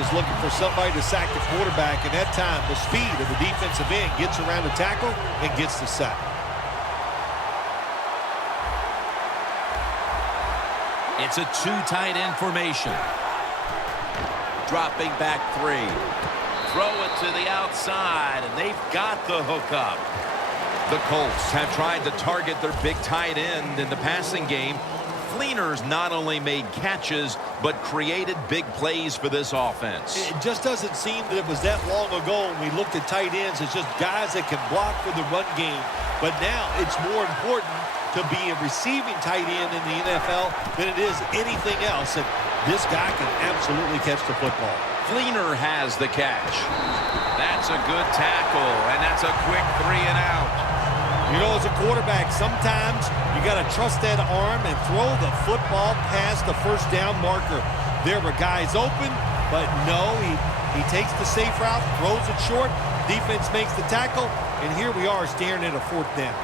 is looking for somebody to sack the quarterback, and that time the speed of the defensive end gets around the tackle and gets the sack. It's a two tight end formation. Dropping back 3. Throw it to the outside, and they've got the hook up. The Colts have tried to target their big tight end in the passing game. Fleener's not only made catches, but created big plays for this offense. It just doesn't seem that it was that long ago when we looked at tight ends as just guys that can block for the run game. But now it's more important to be a receiving tight end in the NFL than it is anything else. And this guy can absolutely catch the football. Fleener has the catch. That's a good tackle, and that's a quick 3 and out. You know, as a quarterback, sometimes you got to trust that arm and throw the football past the first down marker. There were guys open, but no, he takes the safe route, throws it short, defense makes the tackle, and here we are staring at a 4th down.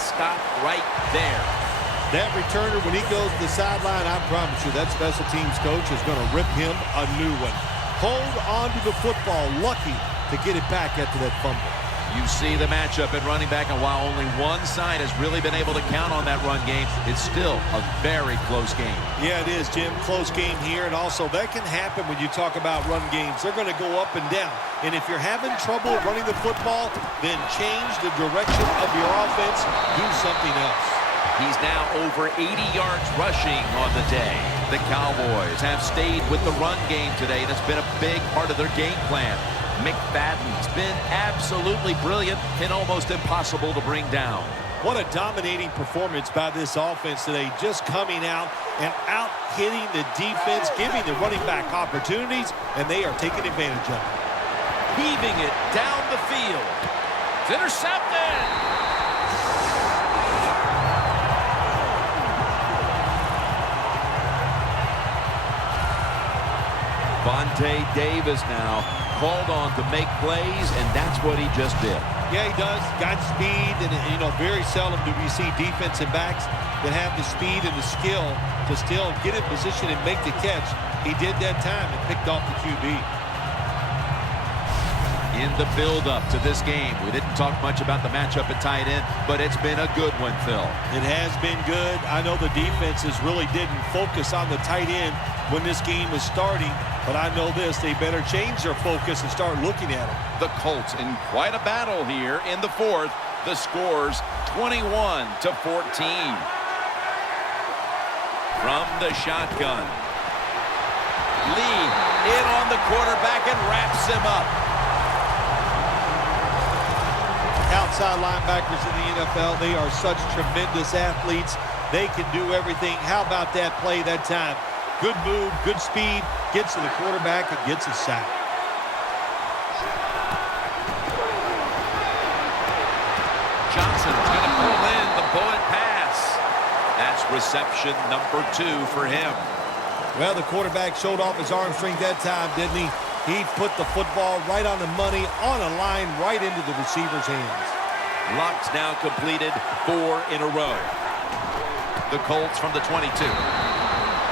Stop right there. That returner, when he goes to the sideline, I promise you that special teams coach is going to rip him a new one. Hold on to the football, lucky to get it back after that fumble. You see the matchup at running back, and while only one side has really been able to count on that run game, it's still a very close game. Yeah, it is, Jim. Close game here, and also that can happen when you talk about run games. They're going to go up and down, and if you're having trouble running the football, then change the direction of your offense. Do something else. He's now over 80 yards rushing on the day. The Cowboys have stayed with the run game today. That's been a big part of their game plan. McFadden's been absolutely brilliant and almost impossible to bring down. What a dominating performance by this offense today, just coming out and out-hitting the defense, giving the running back opportunities, and they are taking advantage of it. Heaving it down the field. It's intercepted. Vontae Davis now called on to make plays, and that's what he just did. Yeah, he does. Got speed, and, you know, very seldom do we see defensive backs that have the speed and the skill to still get in position and make the catch. He did that time and picked off the QB. In the build-up to this game, we didn't talk much about the matchup at tight end, but it's been a good one, Phil. It has been good. I know the defenses really didn't focus on the tight end when this game was starting, but I know this, they better change their focus and start looking at it. The Colts in quite a battle here in the 4th. The score's 21-14. From the shotgun. Lee in on the quarterback and wraps him up. Outside linebackers in the NFL, they are such tremendous athletes. They can do everything. How about that play that time? Good move, good speed, gets to the quarterback and gets a sack. Johnson's going to pull in the bullet pass. That's reception number 2 for him. Well, the quarterback showed off his arm strength that time, didn't he? He put the football right on the money, on a line, right into the receiver's hands. Luck's now completed 4 in a row. The Colts from the 22.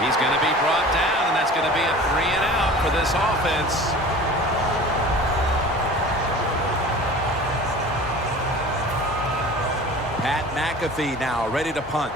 He's going to be brought down, and that's going to be a 3 and out for this offense. Pat McAfee now ready to punt.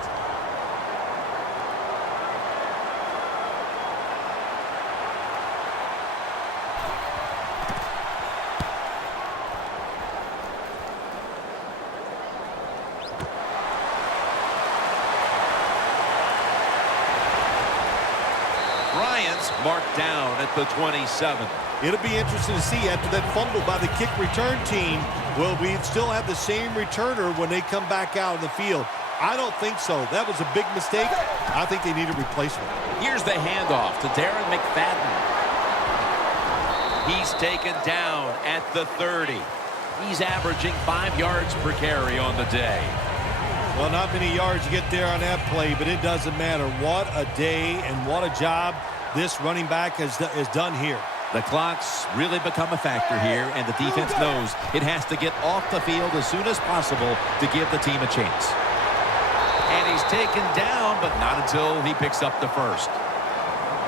Marked down at the 27. It'll be interesting to see after that fumble by the kick return team, will we still have the same returner when they come back out in the field? I don't think so. That was a big mistake. I think they need a replacement. Here's the handoff to Darren McFadden. He's taken down at the 30. He's averaging 5 yards per carry on the day. Well, not many yards to get there on that play, but it doesn't matter. What a day and what a job this running back has done here. The clock's really become a factor here, and the defense knows it has to get off the field as soon as possible to give the team a chance. And he's taken down, but not until he picks up the first.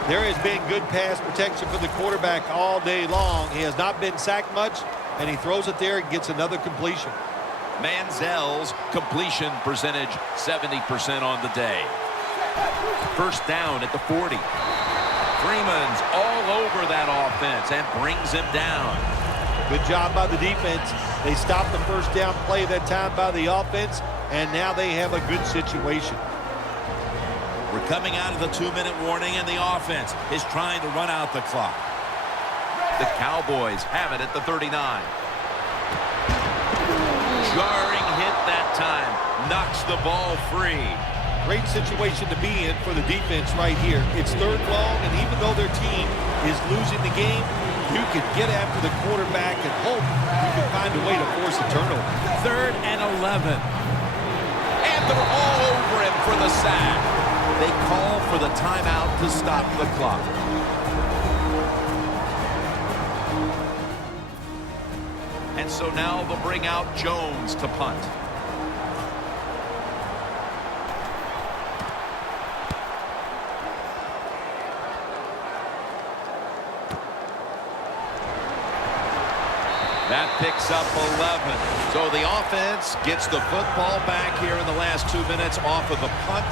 There has been good pass protection for the quarterback all day long. He has not been sacked much, and he throws it there and gets another completion. Manziel's completion percentage, 70% on the day. First down at the 40. Freeman's all over that offense and brings him down. Good job by the defense. They stopped the first down play that time by the offense, and now they have a good situation. We're coming out of the 2-minute warning, and the offense is trying to run out the clock. The Cowboys have it at the 39. Jarring hit that time. Knocks the ball free. Great situation to be in for the defense right here. It's third long, and even though their team is losing the game, you can get after the quarterback and hope you can find a way to force a turnover. 3rd and 11. And they're all over him for the sack. They call for the timeout to stop the clock. And so now they'll bring out Jones to punt. That picks up 11. So the offense gets the football back here in the last 2 minutes off of the punt,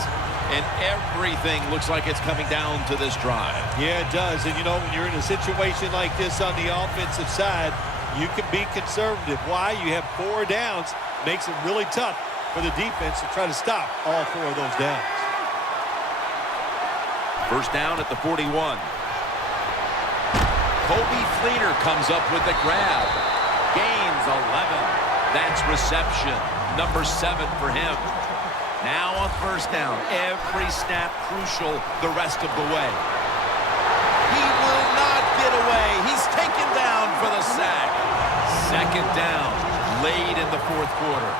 and everything looks like it's coming down to this drive. Yeah, it does. And, you know, when you're in a situation like this on the offensive side, you can be conservative. Why? You have 4 downs. Makes it really tough for the defense to try to stop all 4 of those downs. First down at the 41. Kobe Fleener comes up with the grab. Gains 11. That's reception number 7 for him. Now on first down, every snap crucial the rest of the way. He will not get away. He's taken down for the sack. Second down, late in the 4th quarter.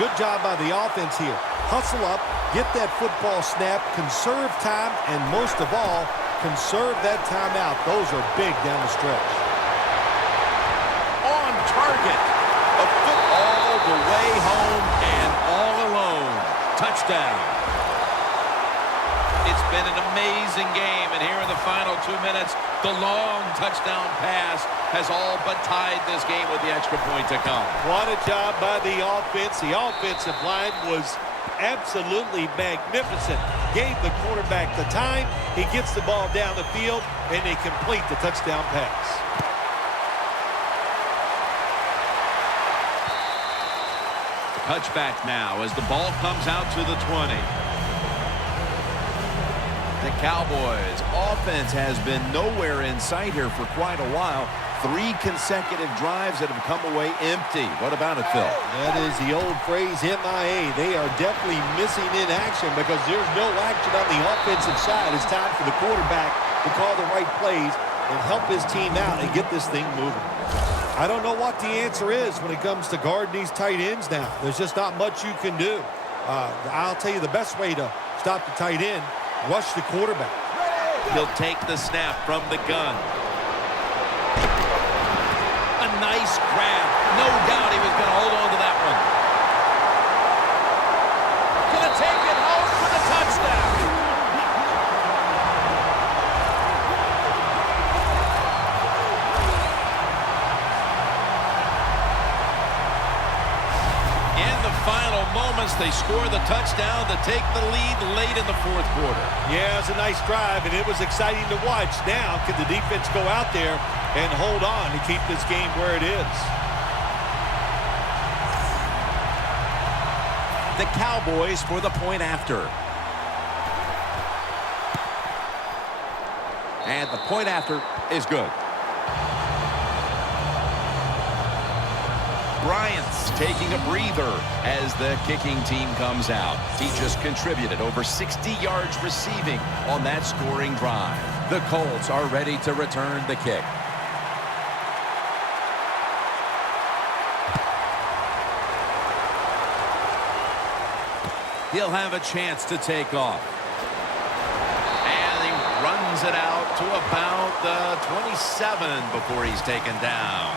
Good job by the offense here. Hustle up, get that football snap, conserve time, and most of all, conserve that timeout. Those are big down the stretch. On target. A foot all the way home and all alone. Touchdown. It's been an amazing game, and here in the final 2 minutes, the long touchdown pass has all but tied this game with the extra point to come. What a job by the offense. The offensive line was absolutely magnificent. Gave the quarterback the time. He gets the ball down the field, and they complete the touchdown pass. Touchback now as the ball comes out to the 20. The Cowboys offense has been nowhere in sight here for quite a while. 3 consecutive drives that have come away empty. What about it, Phil? That is the old phrase, MIA. They are definitely missing in action because there's no action on the offensive side. It's time for the quarterback to call the right plays and help his team out and get this thing moving. I don't know what the answer is when it comes to guarding these tight ends now. There's just not much you can do. I'll tell you the best way to stop the tight end, rush the quarterback. He'll take the snap from the gun. A nice grab. No doubt he was going to hold on to that one. Going to take it home for the touchdown. In the final moments, they score the touchdown to take the lead late in the 4th quarter. Yeah, it was a nice drive, and it was exciting to watch. Now, can the defense go out there and hold on to keep this game where it is? The Cowboys for the point after. And the point after is good. Bryant's taking a breather as the kicking team comes out. He just contributed over 60 yards receiving on that scoring drive. The Colts are ready to return the kick. He'll have a chance to take off. And he brings it out to about the 27 before he's taken down.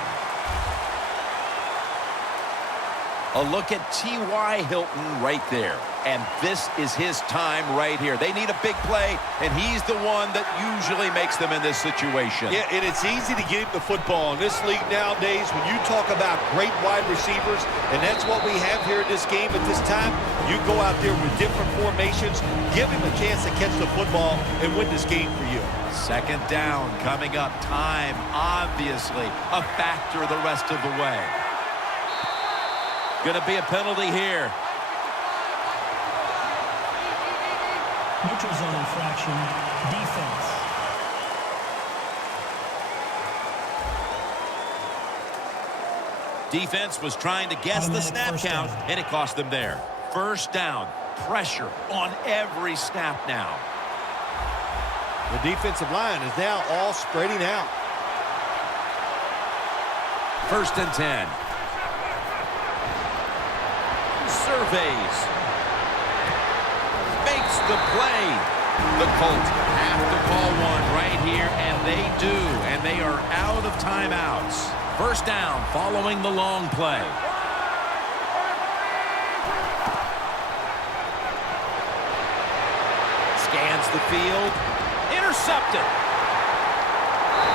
A look at T.Y. Hilton right there. And this is his time right here. They need a big play, and he's the one that usually makes them in this situation. Yeah, and it's easy to get him the football. In this league nowadays, when you talk about great wide receivers, and that's what we have here in this game at this time, you go out there with different formations, give him a chance to catch the football and win this game for you. Second down coming up. Time, obviously, a factor the rest of the way. Going to be a penalty here. Neutral zone infraction, defense. Defense was trying to guess the snap count, and it cost them there. First down, pressure on every snap now. The defensive line is now all spreading out. First and 10. Surveys. Makes the play. The Colts have to call one right here, and they do. And they are out of timeouts. First down following the long play. Scans the field. Intercepted.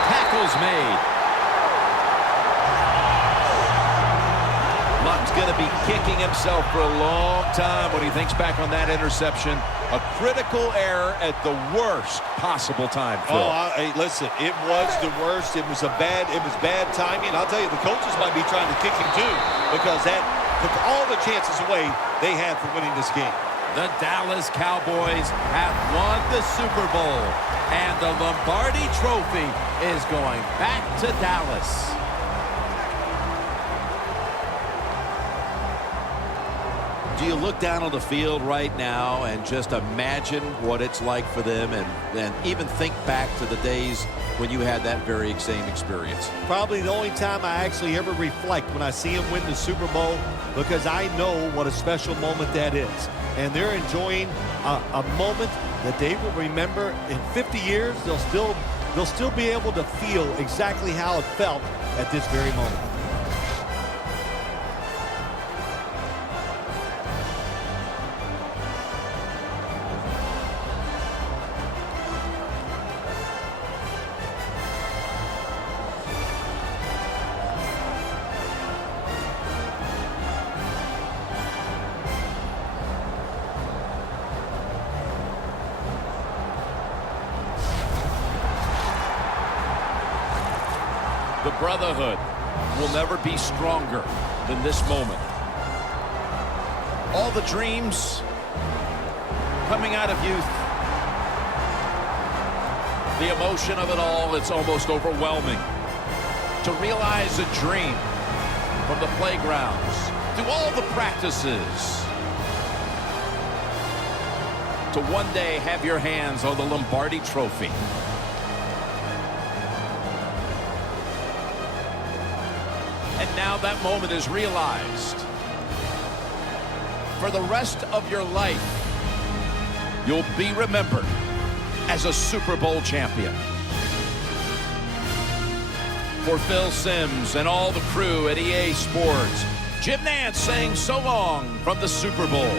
Tackles made. Luck's going to be kicking himself for a long time when he thinks back on that interception. A critical error at the worst possible time, Phil. Hey, listen, it was the worst. It was bad timing. I'll tell you, the coaches might be trying to kick him too, because that took all the chances away they had for winning this game. The Dallas Cowboys have won the Super Bowl, and the Lombardi Trophy is going back to Dallas. Do you look down on the field right now and just imagine what it's like for them, and even think back to the days when you had that very same experience? Probably the only time I actually ever reflect when I see them win the Super Bowl, because I know what a special moment that is. And they're enjoying a moment that they will remember in 50 years. They'll still be able to feel exactly how it felt at this very moment. The brotherhood will never be stronger than this moment. All the dreams coming out of youth. The emotion of it all, it's almost overwhelming. To realize a dream from the playgrounds, through all the practices, to one day have your hands on the Lombardi Trophy. And now that moment is realized. For the rest of your life, you'll be remembered as a Super Bowl champion. For Phil Simms and all the crew at EA Sports, Jim Nantz saying so long from the Super Bowl.